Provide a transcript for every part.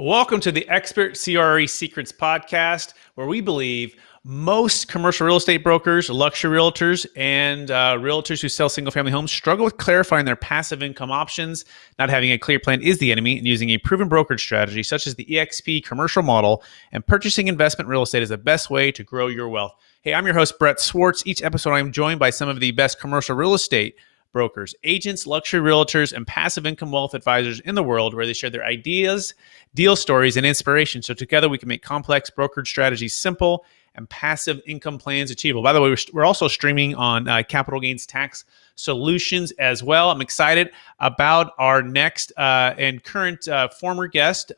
Welcome to the Expert CRE Secrets podcast, where we believe most commercial real estate brokers, luxury realtors, and realtors who sell single-family homes struggle with clarifying their passive income options. Not having a clear plan is the enemy, and using a proven brokerage strategy such as the eXp commercial model and purchasing investment real estate is the best way to grow your wealth. Hey, I'm your host, Brett Swarts. Each episode, I'm joined by some of the best commercial real estate brokers, agents, luxury realtors, and passive income wealth advisors in the world, where they share their ideas, deal stories, and inspiration. So together we can make complex brokerage strategies simple and passive income plans achievable. By the way, we're also streaming on capital gains tax solutions as well. I'm excited about our next and current former guest.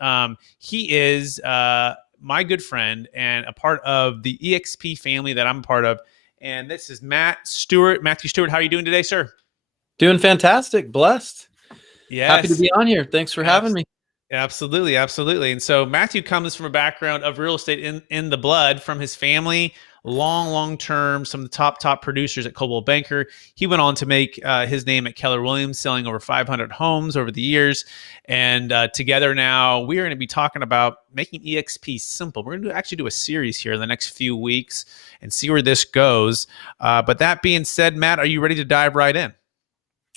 He is my good friend and a part of the eXp family that I'm a part of. And this is Matt Stewart. Matthew Stewart, how are you doing today, sir? Doing fantastic. Blessed. Yes. Happy to be on here. Thanks for having me. Absolutely. Absolutely. And so Matthew comes from a background of real estate in the blood from his family, long term, some of the top producers at Coldwell Banker. He went on to make his name at Keller Williams, selling over 500 homes over the years. And together now, we are going to be talking about making eXp simple. We're going to actually do a series here in the next few weeks and see where this goes. But that being said, Matt, are you ready to dive right in?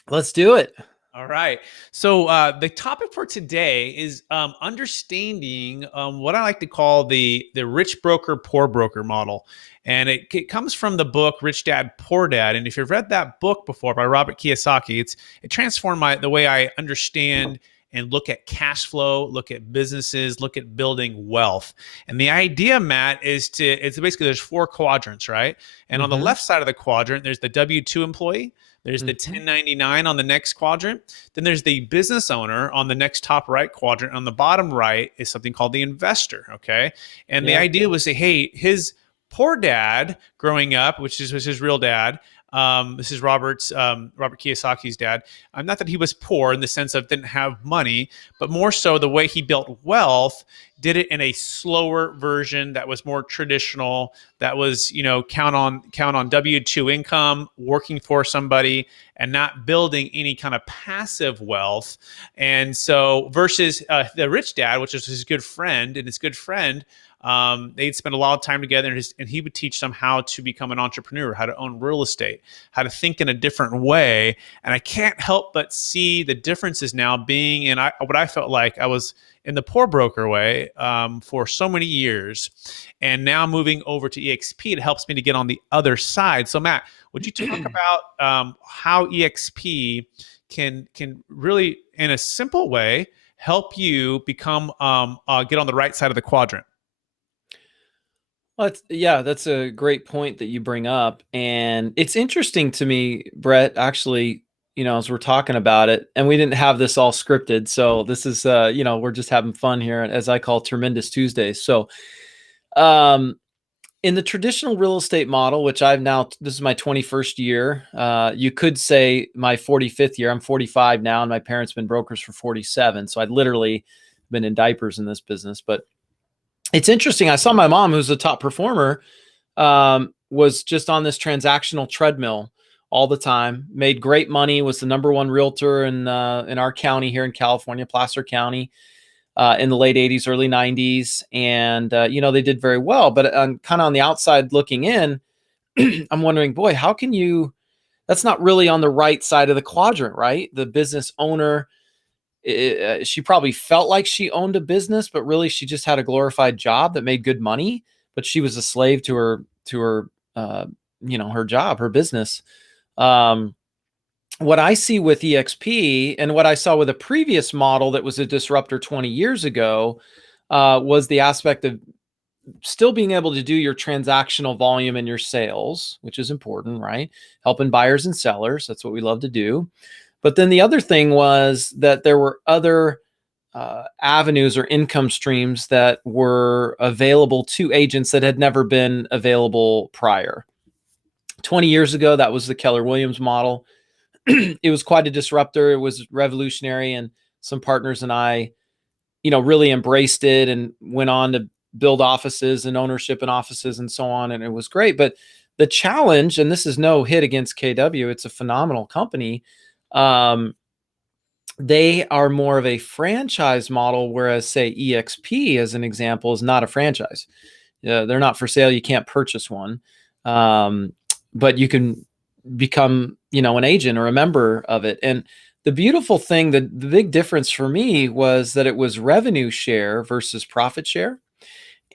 Let's do it. All right. So the topic for today is understanding what I like to call the rich broker, poor broker model. And it comes from the book Rich Dad, Poor Dad. And if you've read that book before by Robert Kiyosaki, it transformed the way I understand and look at cash flow, look at businesses, look at building wealth. And the idea, Matt, it's basically there's 4 quadrants, right? And on the left side of the quadrant, there's the W-2 employee. There's the 1099 on the next quadrant. Then there's the business owner on the next top right quadrant. On the bottom right is something called the investor, okay? And the idea was say, hey, his poor dad growing up, which is his real dad, this is Robert Kiyosaki's dad. Not that he was poor in the sense of didn't have money, but more so the way he built wealth, did it in a slower version that was more traditional, that was, count on W-2 income, working for somebody and not building any kind of passive wealth. And so versus the rich dad, which is his good friend, they'd spend a lot of time together, and he would teach them how to become an entrepreneur, how to own real estate, how to think in a different way. And I can't help but see the differences now being in what I felt like I was in the poor broker way for so many years. And now moving over to eXp, it helps me to get on the other side. So Matt, would you talk about how eXp can really, in a simple way, help you become get on the right side of the quadrant? Well, that's a great point that you bring up. And it's interesting to me, Brett, actually, as we're talking about it, and we didn't have this all scripted. So this is, we're just having fun here, as I call Tremendous Tuesdays. So in the traditional real estate model, which this is my 21st year, you could say my 45th year. I'm 45 now, and my parents have been brokers for 47. So I'd literally been in diapers in this business. But it's interesting. I saw my mom, who's a top performer, was just on this transactional treadmill all the time, made great money, was the #1 realtor in our county here in California, Placer County, in the late 80s, early 90s. And, they did very well. But kind of on the outside looking in, I'm wondering, boy, how can that's not really on the right side of the quadrant, right? The business owner, she probably felt like she owned a business, but really she just had a glorified job that made good money, but she was a slave to her her job, her business. What I see with eXp and what I saw with a previous model that was a disruptor 20 years ago was the aspect of still being able to do your transactional volume and your sales, which is important, right? Helping buyers and sellers. That's what we love to do. But then the other thing was that there were other avenues or income streams that were available to agents that had never been available prior. 20 years ago, that was the Keller Williams model. It was quite a disruptor. It was revolutionary, and some partners and I, really embraced it and went on to build offices and ownership and offices and so on. And it was great. But the challenge, and this is no hit against KW, it's a phenomenal company. They are more of a franchise model, whereas say eXp, as an example, is not a franchise. They're not for sale. You can't purchase one. But you can become, an agent or a member of it. And the beautiful thing, the big difference for me was that it was revenue share versus profit share.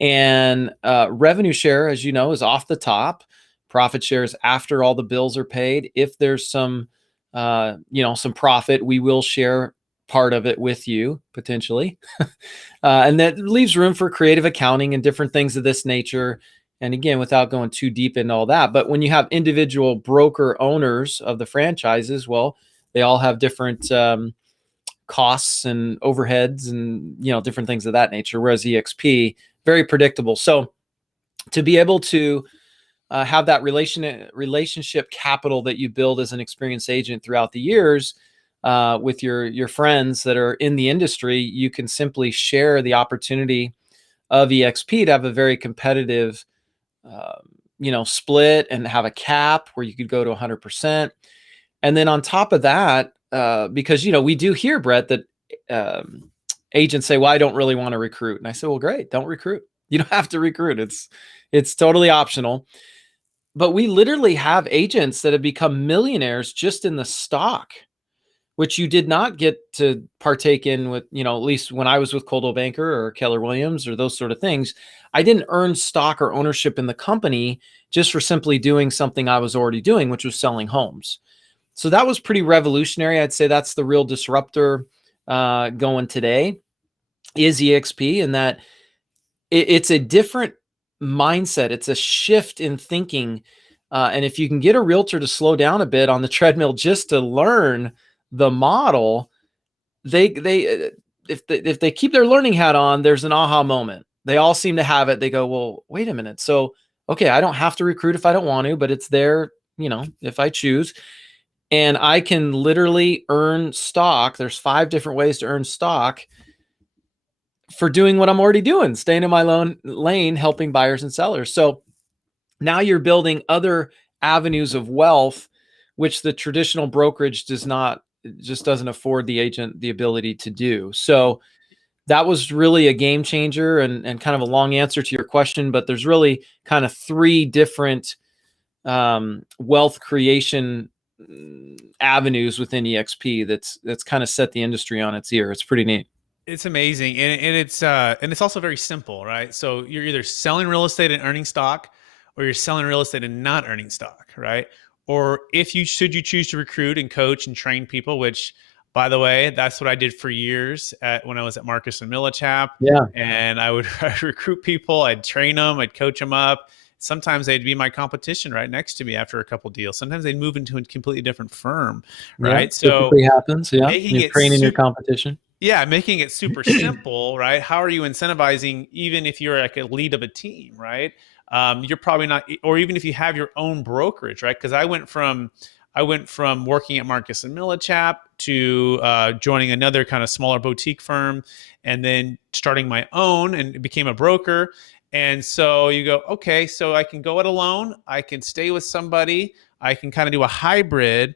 And revenue share, as you know, is off the top. Profit share is after all the bills are paid. If there's some profit, we will share part of it with you potentially. And that leaves room for creative accounting and different things of this nature. And again, without going too deep into all that, but when you have individual broker owners of the franchises, well, they all have different costs and overheads and, different things of that nature. Whereas eXp, very predictable. So to be able to have that relationship capital that you build as an experienced agent throughout the years with your friends that are in the industry, you can simply share the opportunity of eXp to have a very competitive split and have a cap where you could go to 100%. And then on top of that, because, we do hear, Brett, that agents say, well, I don't really want to recruit. And I said, well, great. Don't recruit. You don't have to recruit. It's totally optional. But we literally have agents that have become millionaires just in the stock, which you did not get to partake in with, at least when I was with Coldwell Banker or Keller Williams or those sort of things. I didn't earn stock or ownership in the company just for simply doing something I was already doing, which was selling homes. So that was pretty revolutionary. I'd say that's the real disruptor going today is eXp, and that it's a different mindset. It's a shift in thinking. And if you can get a realtor to slow down a bit on the treadmill just to learn the model, if they keep their learning hat on, there's an aha moment. They all seem to have it. They go, well, wait a minute. So, okay, I don't have to recruit if I don't want to, but it's there, if I choose. And I can literally earn stock. There's 5 different ways to earn stock for doing what I'm already doing, staying in my lane, helping buyers and sellers. So now you're building other avenues of wealth, which the traditional brokerage just doesn't afford the agent the ability to do. So that was really a game changer and kind of a long answer to your question, but there's really kind of 3 different wealth creation avenues within eXp that's kind of set the industry on its ear. It's pretty neat. It's amazing, and it's also very simple, right? So you're either selling real estate and earning stock, or you're selling real estate and not earning stock, right? Or if you choose to recruit and coach and train people, which, by the way, that's what I did for years when I was at Marcus and Millichap. Yeah. And I'd recruit people, I'd train them, I'd coach them up. Sometimes they'd be my competition right next to me after a couple deals. Sometimes they'd move into a completely different firm, right? Yeah, so typically happens. Yeah, you're training your competition. Yeah, making it super simple, right? How are you incentivizing, even if you're like a lead of a team, right? You're probably not, or even if you have your own brokerage, right? Because I went from working at Marcus and Millichap to joining another kind of smaller boutique firm, and then starting my own and became a broker. And so you go, okay, so I can go it alone, I can stay with somebody, I can kind of do a hybrid,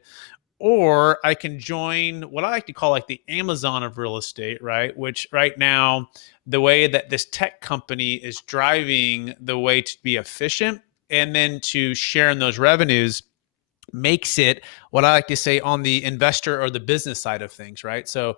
or I can join what I like to call like the Amazon of real estate, right? Which right now, the way that this tech company is driving the way to be efficient and then to share in those revenues makes it what I like to say on the investor or the business side of things, right? So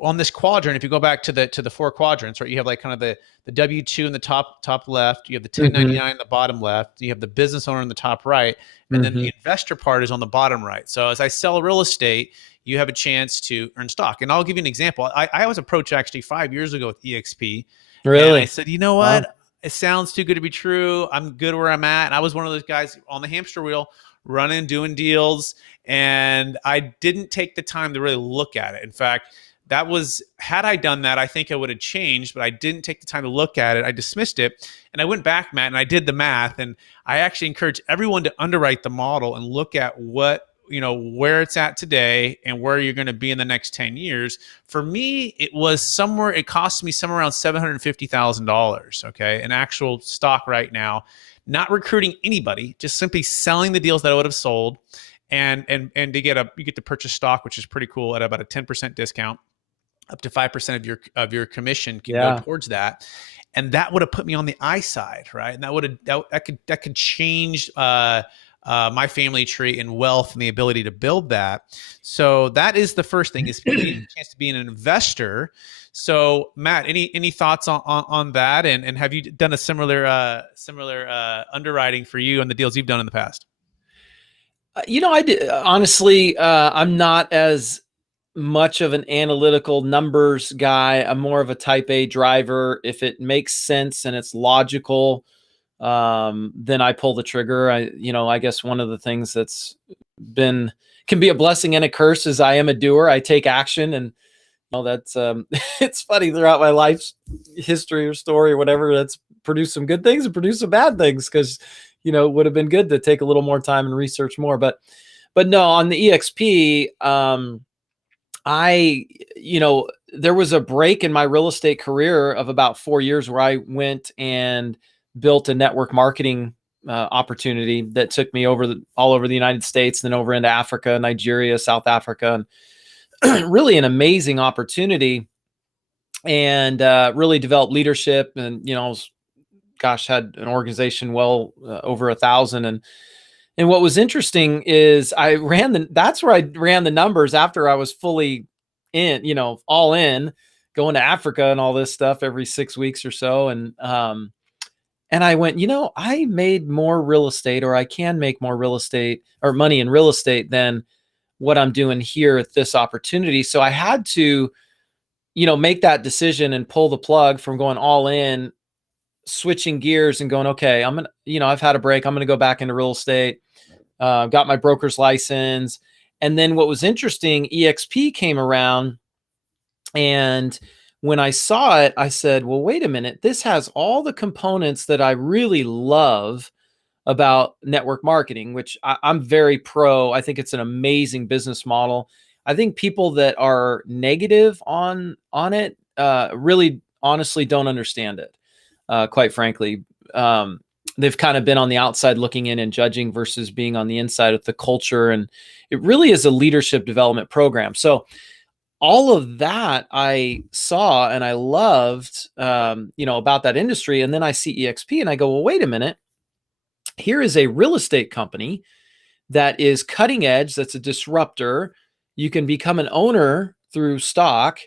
on this quadrant, if you go back to the 4 quadrants, right, you have like kind of the W-2 in the top left, you have the 1099 in the bottom left, you have the business owner in the top right, and then the investor part is on the bottom right. So as I sell real estate, you have a chance to earn stock. And I'll give you an example. I was approached actually 5 years ago with eXp. Really? And I said, you know what? Wow. It sounds too good to be true. I'm good where I'm at. And I was one of those guys on the hamster wheel, running, doing deals. And I didn't take the time to really look at it. In fact, that was, had I done that, I think I would have changed, but I didn't take the time to look at it. I dismissed it. And I went back, Matt, and I did the math. And I actually encourage everyone to underwrite the model and look at what, where it's at today and where you're going to be in the next 10 years. For me, it cost me somewhere around $750,000, okay, an actual stock right now, not recruiting anybody, just simply selling the deals that I would have sold. And you get to purchase stock, which is pretty cool, at about a 10% discount. Up to 5% of your commission can go towards that, and that would have put me on the I side, right? And that could change my family tree and wealth and the ability to build that. So that is the first thing, is getting a chance to be an investor. So Matt, any thoughts on that? And have you done a similar underwriting for you on the deals you've done in the past? I did. Honestly, I'm not as much of an analytical numbers guy. I'm more of a type A driver. If it makes sense and it's logical, then I pull the trigger. I guess one of the things that's can be a blessing and a curse is I am a doer. I take action, and that's it's funny, throughout my life's history or story or whatever, that's produced some good things and produced some bad things, because it would have been good to take a little more time and research more. But no, on the eXp, there was a break in my real estate career of about 4 years where I went and built a network marketing opportunity that took me all over the United States, then over into Africa, Nigeria, South Africa, and really an amazing opportunity, and really developed leadership. And, had an organization well over 1,000. And what was interesting is that's where I ran the numbers after I was fully in, all in, going to Africa and all this stuff every 6 weeks or so. And I went, I made more real estate, or I can make more real estate or money in real estate than what I'm doing here at this opportunity. So I had to, make that decision and pull the plug from going all in, switching gears and going, okay, I'm going to, I've had a break. I'm going to go back into real estate. Got my broker's license. And then what was interesting, eXp came around, and when I saw it, I said, well, wait a minute, this has all the components that I really love about network marketing, which I'm very pro. I think it's an amazing business model. I think people that are negative on it really honestly don't understand it. Quite frankly, they've kind of been on the outside looking in and judging versus being on the inside with the culture. And it really is a leadership development program. So all of that I saw and I loved, about that industry. And then I see eXp and I go, well, wait a minute. Here is a real estate company that is cutting edge. That's a disruptor. You can become an owner through stock,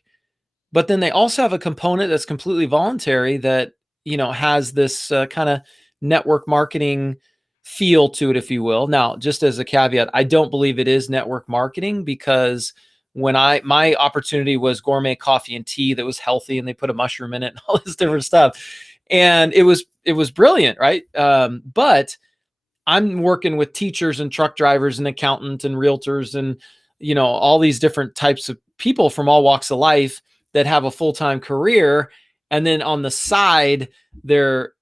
but then they also have a component that's completely voluntary that, has this kind of network marketing feel to it, if you will. Now, just as a caveat, I don't believe it is network marketing, because when my opportunity was gourmet coffee and tea that was healthy, and they put a mushroom in it and all this different stuff. And it was brilliant, right? But I'm working with teachers and truck drivers and accountants and realtors and, all these different types of people from all walks of life that have a full-time career. And then on the side, they're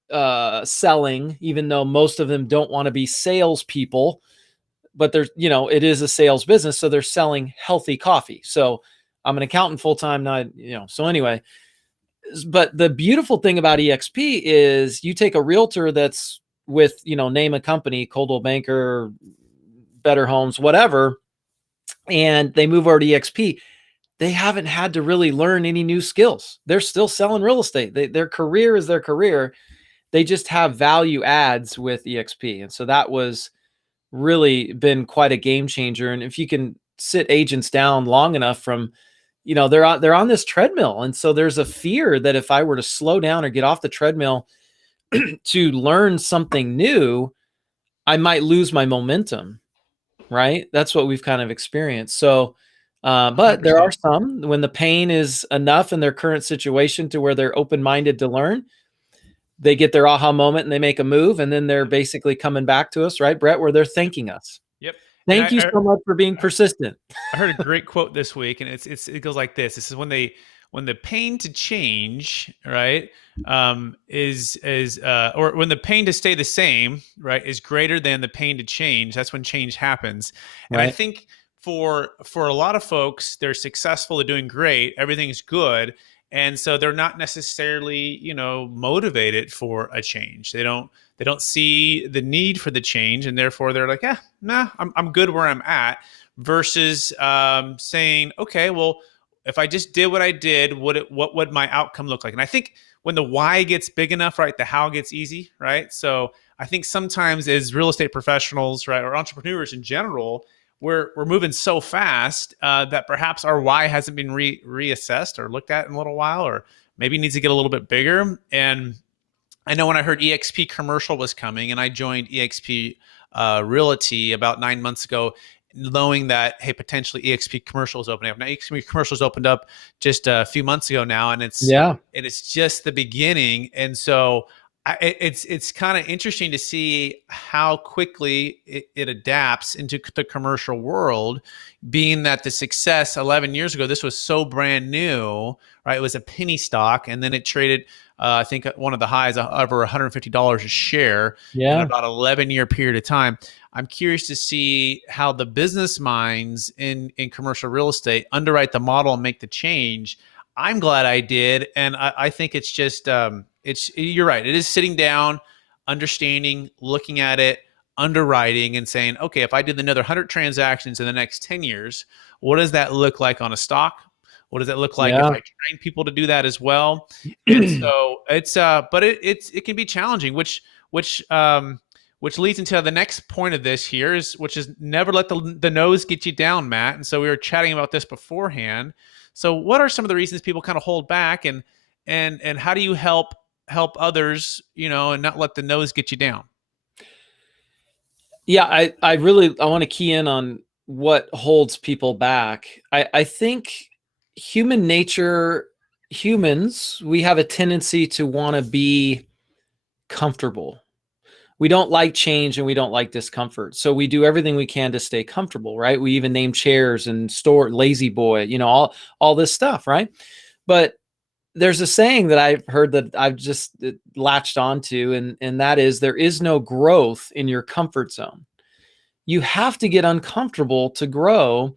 selling, even though most of them don't want to be salespeople, but there's, it is a sales business. So they're selling healthy coffee. So I'm an accountant full-time now, so anyway, but the beautiful thing about eXp is you take a realtor that's with, name a company, Coldwell Banker, Better Homes, whatever, and they move over to eXp. They haven't had to really learn any new skills. They're still selling real estate. Their career is their career. They just have value adds with eXp. And so that was really been quite a game changer. And if you can sit agents down long enough from, they're on this treadmill. And so there's a fear that if I were to slow down or get off the treadmill to learn something new, I might lose my momentum, right? That's what we've kind of experienced. So, but there are some, when the pain is enough in their current situation to where they're open-minded to learn, they get their aha moment and they make a move, and then they're basically coming back to us, right, Brett, where they're thanking us. Yep. And Thank you so much for being persistent. I heard a great quote this week, and it goes like this. This is when the pain to change, right, or when the pain to stay the same, right, is greater than the pain to change. That's when change happens. And I Right. think for a lot of folks, they're successful, they're doing great, everything's good, and so they're not necessarily, motivated for a change. They don't see the need for the change, and therefore they're like, yeah, nah, I'm good where I'm at. Versus saying, okay, well, if I just did what I did, what would my outcome look like? And I think when the why gets big enough, right, the how gets easy, right? So I think sometimes as real estate professionals, right, or entrepreneurs in general, we're moving so fast that perhaps our why hasn't been reassessed or looked at in a little while, or maybe needs to get a little bit bigger. And I know when I heard eXp commercial was coming, and I joined eXp Realty about 9 months ago, knowing that, hey, potentially eXp commercial is opening up. Now eXp commercial has opened up just a few months ago now, and it's just the beginning. And so it's kind of interesting to see how quickly it adapts into the commercial world, being that the success 11 years ago, this was so brand new, right? It was a penny stock, and then it traded, I think one of the highs over $150 a share in about 11-year period of time. I'm curious to see how the business minds in commercial real estate underwrite the model and make the change. I'm glad I did. And I think it's just, you're right. It is sitting down, understanding, looking at it, underwriting, and saying, okay, if I did another 100 transactions in the next 10 years, what does that look like on a stock? What does it look like if I train people to do that as well? And so it's, but it can be challenging, which leads into the next point of this here which is never let the nose get you down, Matt. And so we were chatting about this beforehand. So what are some of the reasons people kind of hold back, and how do you help others, and not let the nose get you down? Yeah, I want to key in on what holds people back. I think human nature, humans, we have a tendency to want to be comfortable. We don't like change and we don't like discomfort. So we do everything we can to stay comfortable, right? We even name chairs and store lazy boy, all this stuff, right? But there's a saying that I've heard that I've just latched onto, and that is, there is no growth in your comfort zone. You have to get uncomfortable to grow.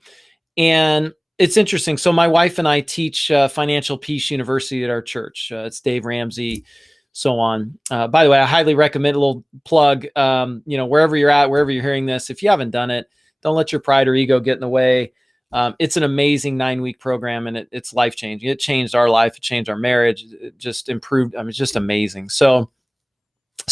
And it's interesting. So my wife and I teach Financial Peace University at our church. It's Dave Ramsey, so on. By the way, I highly recommend, a little plug, wherever you're at, wherever you're hearing this, if you haven't done it, don't let your pride or ego get in the way. It's an amazing 9-week program, and it's life-changing. It changed our life. It changed our marriage. It just improved. I mean, it's just amazing. So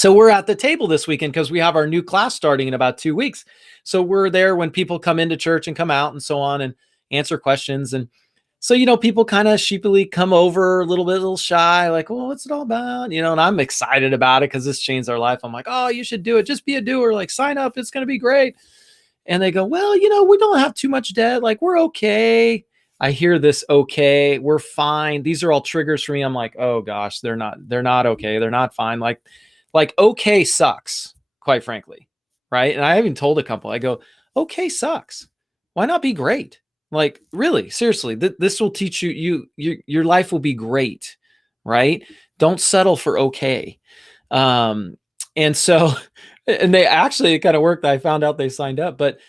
we're at the table this weekend because we have our new class starting in about 2 weeks. So we're there when people come into church and come out and so on, and answer questions. And so, people kind of sheepily come over a little shy, like, well, what's it all about? And I'm excited about it because this changed our life. I'm like, oh, you should do it. Just be a doer. Like, sign up. It's going to be great. And they go, well, we don't have too much debt. Like, we're okay. I hear this, okay, we're fine. These are all triggers for me. I'm like, oh gosh, they're not okay. They're not fine. Like okay sucks, quite frankly. Right. And I even told a couple, I go, okay sucks. Why not be great? Like, really, seriously, this will teach your life will be great. Right. Don't settle for okay. And so, and they actually, it kind of worked. I found out they signed up, but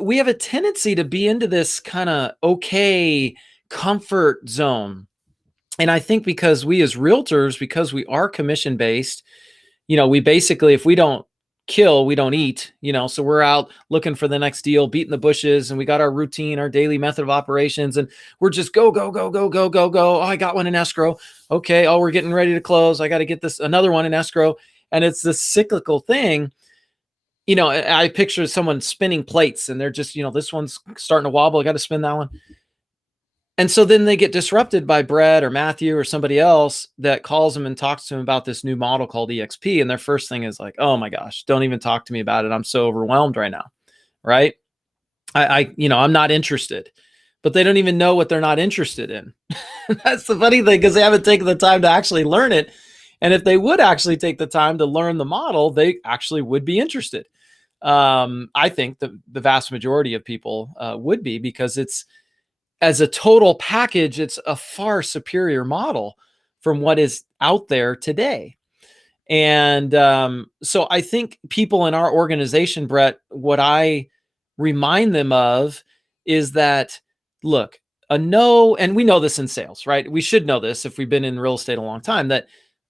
we have a tendency to be into this kind of okay comfort zone. And I think because we as realtors, because we are commission based, we basically, if we don't kill, we don't eat, so we're out looking for the next deal, beating the bushes, and we got our routine, our daily method of operations, and we're just go. Oh, I got one in escrow. Okay. Oh, we're getting ready to close. I got to get another one in escrow. And it's this cyclical thing. I picture someone spinning plates, and they're just, this one's starting to wobble. I got to spin that one. And so then they get disrupted by Brett or Matthew or somebody else that calls them and talks to them about this new model called eXp. And their first thing is like, oh my gosh, don't even talk to me about it. I'm so overwhelmed right now. Right. I'm not interested, but they don't even know what they're not interested in. That's the funny thing, because they haven't taken the time to actually learn it. And if they would actually take the time to learn the model, they actually would be interested. I think the vast majority of people would be, because it's, as a total package, it's a far superior model from what is out there today. And so I think people in our organization, Brett, what I remind them of is that, look, a no, and we know this in sales, right? We should know this if we've been in real estate a long time, that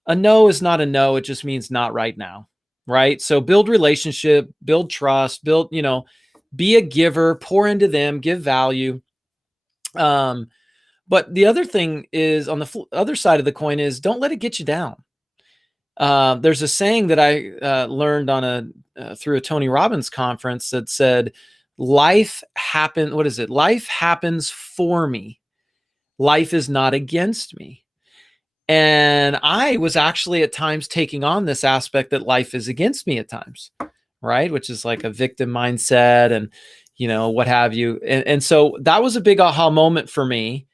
a no is not a no. It just means not right now, right? So build relationship, build trust, be a giver, pour into them, give value. But the other thing is, on the other side of the coin, is don't let it get you down. There's a saying that I learned on through a Tony Robbins conference that said, "Life happen. What is it? Life happens for me. Life is not against me." And I was actually at times taking on this aspect that life is against me at times, right? Which is like a victim mindset and what have you. And so that was a big aha moment for me,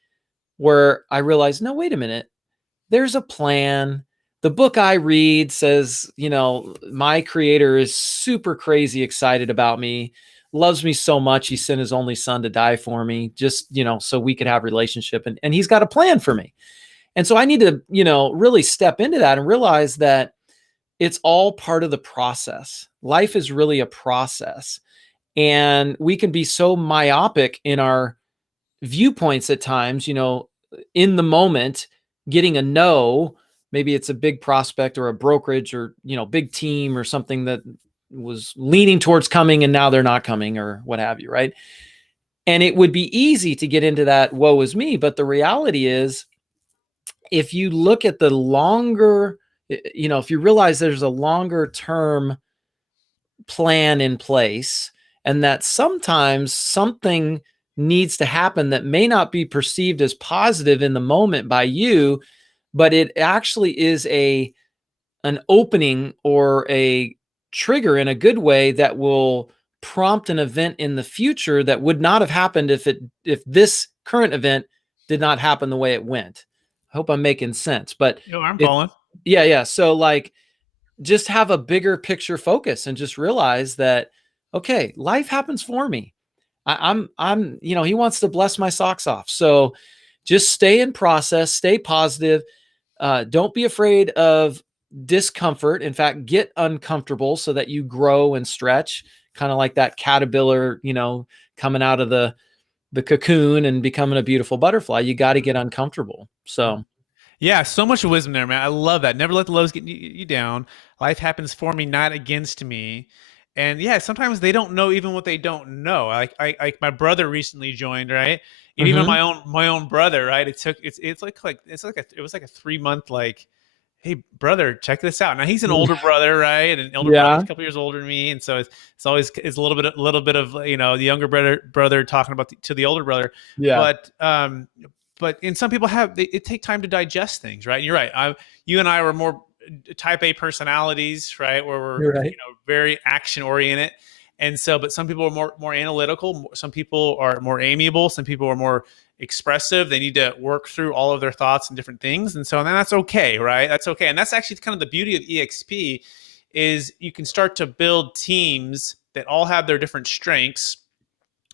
where I realized, no, wait a minute, there's a plan. The book I read says, my creator is super crazy excited about me, loves me so much, he sent his only son to die for me, just, so we could have a relationship. And he's got a plan for me. And so I need to, really step into that and realize that it's all part of the process. Life is really a process. And we can be so myopic in our viewpoints at times, in the moment, getting a no, maybe it's a big prospect or a brokerage or, big team or something that was leaning towards coming and now they're not coming or what have you, right? And it would be easy to get into that woe is me. But the reality is, if you look at the longer, if you realize there's a longer term plan in place, and that sometimes something needs to happen that may not be perceived as positive in the moment by you, but it actually is an opening or a trigger in a good way that will prompt an event in the future that would not have happened if this current event did not happen the way it went. I hope I'm making sense, but I'm following. Yeah. So like, just have a bigger picture focus and just realize that, okay, life happens for me. I'm, he wants to bless my socks off. So just stay in process, stay positive. Don't be afraid of discomfort. In fact, get uncomfortable so that you grow and stretch, kind of like that caterpillar, coming out of the cocoon and becoming a beautiful butterfly. You got to get uncomfortable. So yeah, so much wisdom there, man. I love that. Never let the lows get you down. Life happens for me, not against me. And yeah, sometimes they don't know even what they don't know. Like my brother recently joined, right? And even my own brother, right? It was like a 3 month hey brother, check this out. Now he's an older brother, right? And older brother, he's a couple years older than me, and so it's always a little bit of the younger brother talking about to the older brother. yeah. But some people it take time to digest things, right? And you're right. You and I were more type A personalities, right? Where we're Right. very action oriented. And so, but some people are more analytical. Some people are more amiable. Some people are more expressive. They need to work through all of their thoughts and different things. And so, and that's okay, right? That's okay. And that's actually kind of the beauty of eXp is you can start to build teams that all have their different strengths.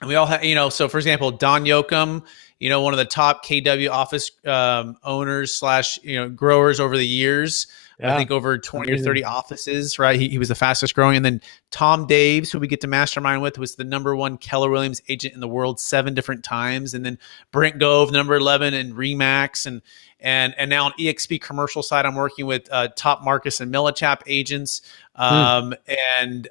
And we all have, so for example, Don Yoakum, one of the top KW office owners / growers over the years. Yeah. I think over 20 or 30 offices, right? He was the fastest growing. And then Tom Daves, who we get to mastermind with, was the #1 Keller Williams agent in the world 7 different times. And then Brent Gove, number 11 in Remax. And now on eXp commercial side, I'm working with top Marcus and Millichap agents and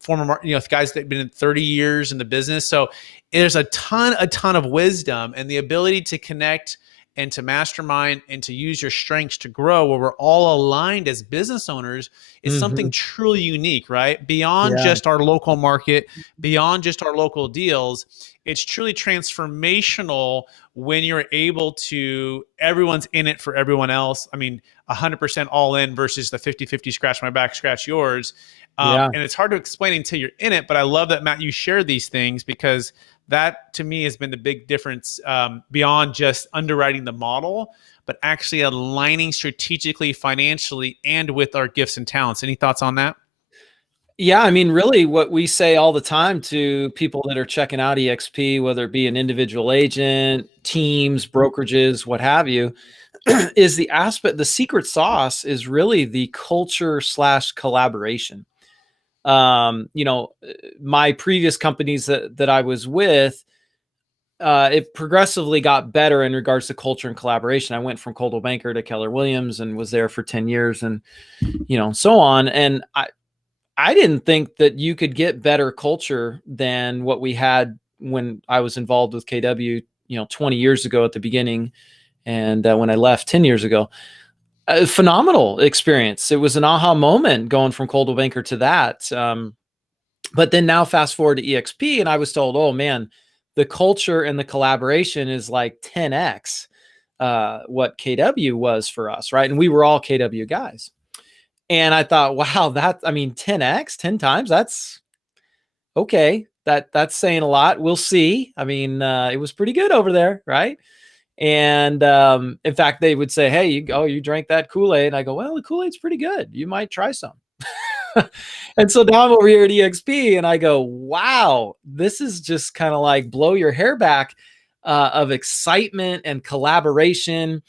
former, guys that have been in 30 years in the business. So there's a ton of wisdom and the ability to connect and to mastermind and to use your strengths to grow where we're all aligned as business owners is something truly unique, right? Beyond just our local market, beyond just our local deals, it's truly transformational when you're able to, everyone's in it for everyone else. I mean, 100% all in versus the 50-50 scratch my back, scratch yours. And it's hard to explain until you're in it, but I love that, Matt, you share these things because that to me has been the big difference beyond just underwriting the model, but actually aligning strategically, financially, and with our gifts and talents. Any thoughts on that? Yeah, I mean, really what we say all the time to people that are checking out eXp, whether it be an individual agent, teams, brokerages, what have you, is the secret sauce is really the culture slash collaboration. You know, my previous companies that I was with, it progressively got better in regards to culture and collaboration. I went from Coldwell Banker to Keller Williams and was there for 10 years and, so on. And I didn't think that you could get better culture than what we had when I was involved with KW, 20 years ago at the beginning. And when I left 10 years ago, a phenomenal experience. It was an aha moment going from Coldwell Banker to that. But then now fast forward to eXp and I was told, oh man, the culture and the collaboration is like 10x what KW was for us, right? And we were all KW guys. And I thought, wow, 10x, 10 times, that's okay. That's saying a lot. We'll see. I mean, it was pretty good over there, right? And in fact, they would say, hey, you drank that Kool-Aid. And I go, well, the Kool-Aid's pretty good. You might try some. And so now I'm over here at eXp and I go, wow, this is just kind of like blow your hair back of excitement and collaboration.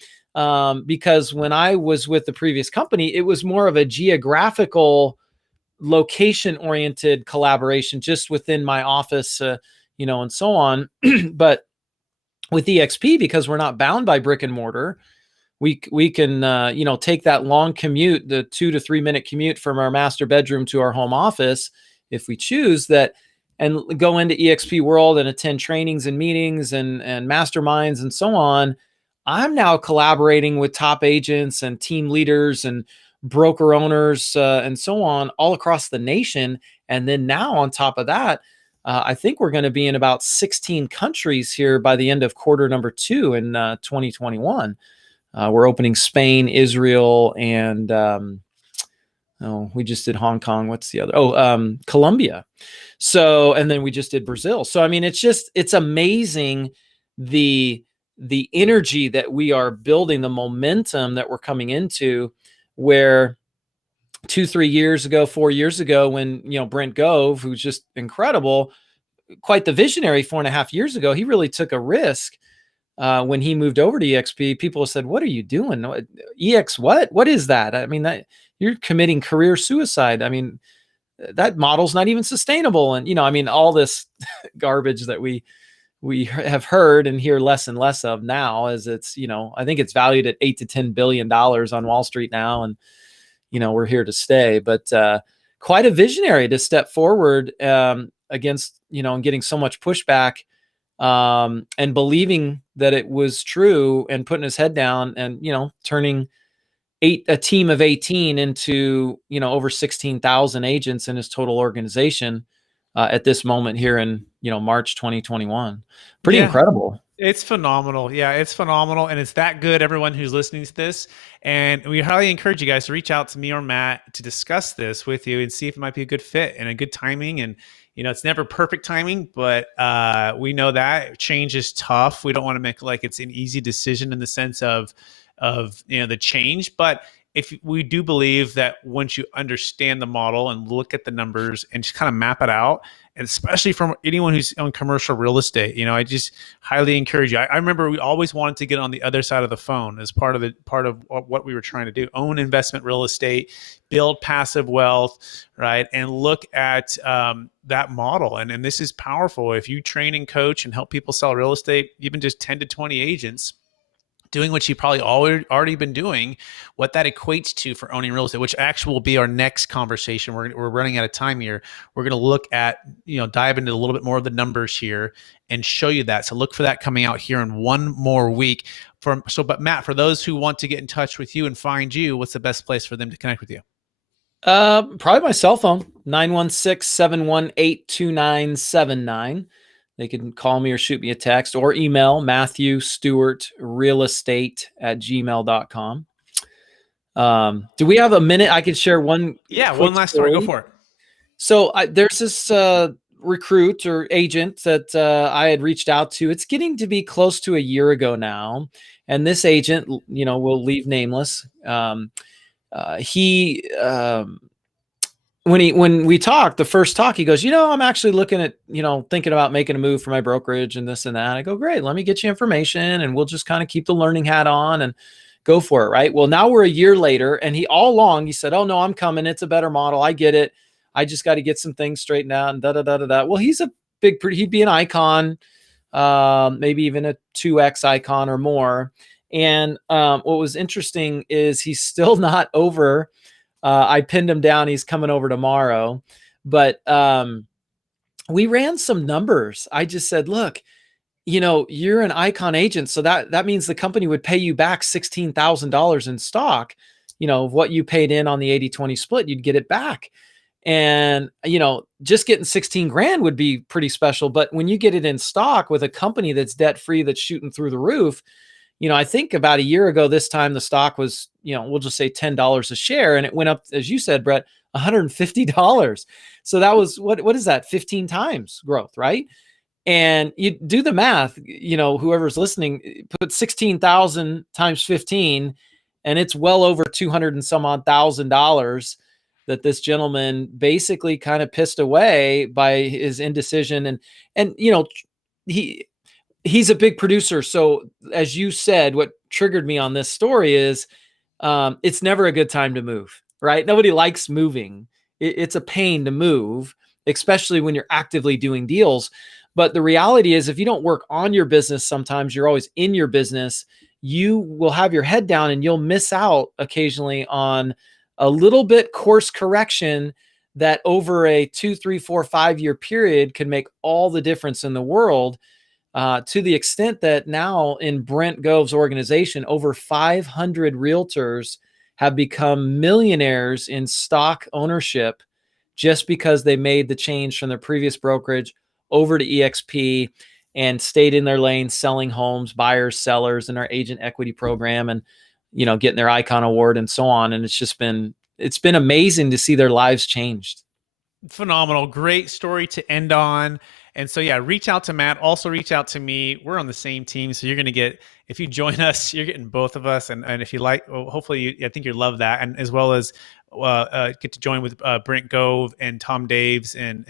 Because when I was with the previous company, it was more of a geographical location oriented collaboration just within my office, and so on. But with eXp, because we're not bound by brick and mortar, we can take that long commute, the 2 to 3 minute commute from our master bedroom to our home office if we choose that, and go into eXp world and attend trainings and meetings and masterminds and so on. I'm now collaborating with top agents and team leaders and broker owners and so on all across the nation. And then now on top of that, I think we're going to be in about 16 countries here by the end of quarter number 2 in 2021. We're opening Spain, Israel, and we just did Hong Kong. What's the other? Colombia. So, and then we just did Brazil. So, I mean, it's amazing the energy that we are building, the momentum that we're coming into, where 4 years ago, when, Brent Gove, who's just incredible, quite the visionary 4.5 years ago, he really took a risk. When he moved over to eXp, people said, what are you doing? What is that? I mean, you're committing career suicide. I mean, that model's not even sustainable. And, all this garbage that we have heard and hear less and less of now, as it's, I think it's valued at $8 to $10 billion on Wall Street now. And, we're here to stay, but quite a visionary to step forward against, and getting so much pushback, and believing that it was true and putting his head down and, turning a team of 18 into, over 16,000 agents in his total organization at this moment here in, March 2021. Pretty incredible. It's phenomenal. Yeah, it's phenomenal. And it's that good, everyone who's listening to this. And we highly encourage you guys to reach out to me or Matt to discuss this with you and see if it might be a good fit and a good timing. And, it's never perfect timing, but we know that change is tough. We don't want to make like it's an easy decision in the sense of the change. But if we do believe that once you understand the model and look at the numbers and just kind of map it out, and especially from anyone who's on commercial real estate, I just highly encourage you. I remember we always wanted to get on the other side of the phone as part of what we were trying to do: own investment real estate, build passive wealth, right? And look at that model. And this is powerful. If you train and coach and help people sell real estate, even just 10 to 20 agents, doing what you probably already been doing, what that equates to for owning real estate, which actually will be our next conversation. We're running out of time here. We're going to look at, dive into a little bit more of the numbers here and show you that. So look for that coming out here in one more week. But Matt, for those who want to get in touch with you and find you, what's the best place for them to connect with you? Probably my cell phone, 916-718-2979. They can call me or shoot me a text or email MatthewStewartRealEstate@gmail.com. Do we have a minute? I could share one. Yeah, one last story. Go for it. So there's this recruit or agent that I had reached out to. It's getting to be close to a year ago now. And this agent, will leave nameless. He when we talked, the first talk, he goes, I'm actually looking at, thinking about making a move for my brokerage and this and that. I go, great, let me get you information and we'll just kind of keep the learning hat on and go for it. Right. Well, now we're a year later, and he all along, he said, oh no, I'm coming. It's a better model. I get it. I just got to get some things straightened out and da, da, da, da, da. Well, he's a he'd be an icon, maybe even a 2X icon or more. And what was interesting is he's still not over. I pinned him down. He's coming over tomorrow. But we ran some numbers. I just said, look, you're an icon agent. So that means the company would pay you back $16,000 in stock, what you paid in on the 80-20 split, you'd get it back. And, just getting 16 grand would be pretty special. But when you get it in stock with a company that's debt-free, that's shooting through the roof, I think about a year ago, this time the stock was, we'll just say $10 a share. And it went up, as you said, Brett, $150. So that was, what is that? 15 times growth, right? And you do the math, whoever's listening, put 16,000 times 15, and it's well over 200 and some odd $1,000 that this gentleman basically kind of pissed away by his indecision. And he's a big producer. So as you said, what triggered me on this story is it's never a good time to move, right? Nobody likes moving. It's a pain to move, especially when you're actively doing deals. But the reality is, if you don't work on your business, sometimes you're always in your business, you will have your head down and you'll miss out occasionally on a little bit course correction that over a 2, 3, 4, 5 year period can make all the difference in the world, to the extent that now in Brent Gove's organization, over 500 realtors have become millionaires in stock ownership just because they made the change from their previous brokerage over to eXp and stayed in their lane, selling homes, buyers, sellers, in our agent equity program, and getting their icon award and so on. And it's been amazing to see their lives changed. Phenomenal. Great story to end on. And so, yeah, reach out to Matt. Also reach out to me. We're on the same team. So you're going to get, if you join us, you're getting both of us. And if you like, well, hopefully I think you love that. And as well as get to join with Brent Gove and Tom Daves and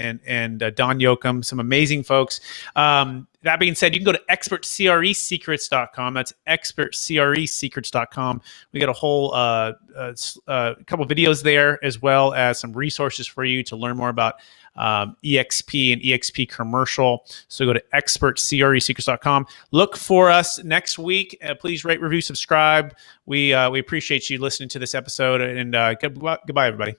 Don Yoakum, some amazing folks. That being said, you can go to expertcresecrets.com. That's expertcresecrets.com. We got a whole couple videos there, as well as some resources for you to learn more about eXp and eXp commercial. So go to expertcresecrets.com. Look for us next week. Please rate, review, subscribe. We appreciate you listening to this episode, and goodbye, everybody.